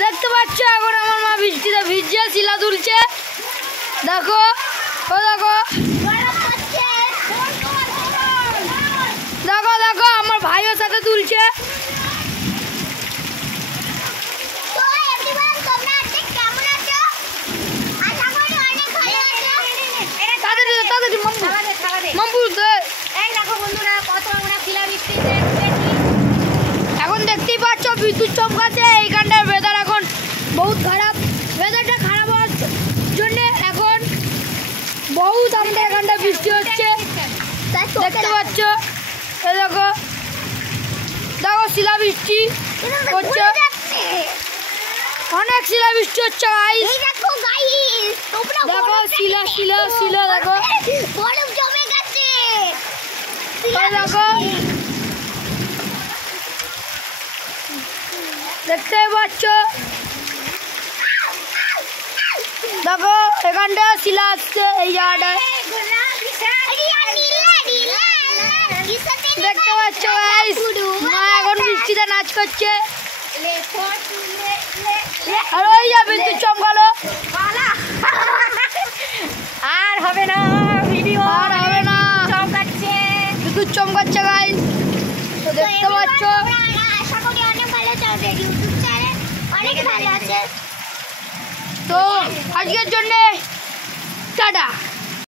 দেখতে পাচ্ছ এখন আমার মা বৃষ্টিতে ভিজছে শিলা তুলছে। দেখো ও দেখো দেখো দেখো আমার ভাইও সাথে তুলছে। এখন দেখতেই পাচ্ছ বিদ্যুৎ চমকাচ্ছে। এইখানটার ওয়েদার এখন বহুত খারাপ। ওয়েদারটা খারাপ হওয়ার জন্য এখন বহুত আমাদের এখানটা বৃষ্টি হচ্ছে দেখতে পাচ্ছ। দেখো দেখো শিলা বৃষ্টি হচ্ছে, অনেক শিলা বৃষ্টি হচ্ছে গাইস। দেখো শিলা শিলা শিলা দেখো দেখো দেখতে পাচ্ছ। দেখো এখানটা শিলা আসছে এই জায়গাটায় দেখতে পাচ্ছ গাইস। মা এখন বৃষ্টিতে নাচ করছে আর ওই যা বিদ্যুৎ চমকালো। আর হবে না ভিডিও, আর হবে না, চমকাচ্ছে বিদ্যুৎ চমকাচ্ছে গাইস দেখতে পাচ্ছ। আশা করি অনেক ভালো চলবে, ইউটিউব চ্যানেল অনেক ভালো আছে। তো আজকের জন্য টাটা।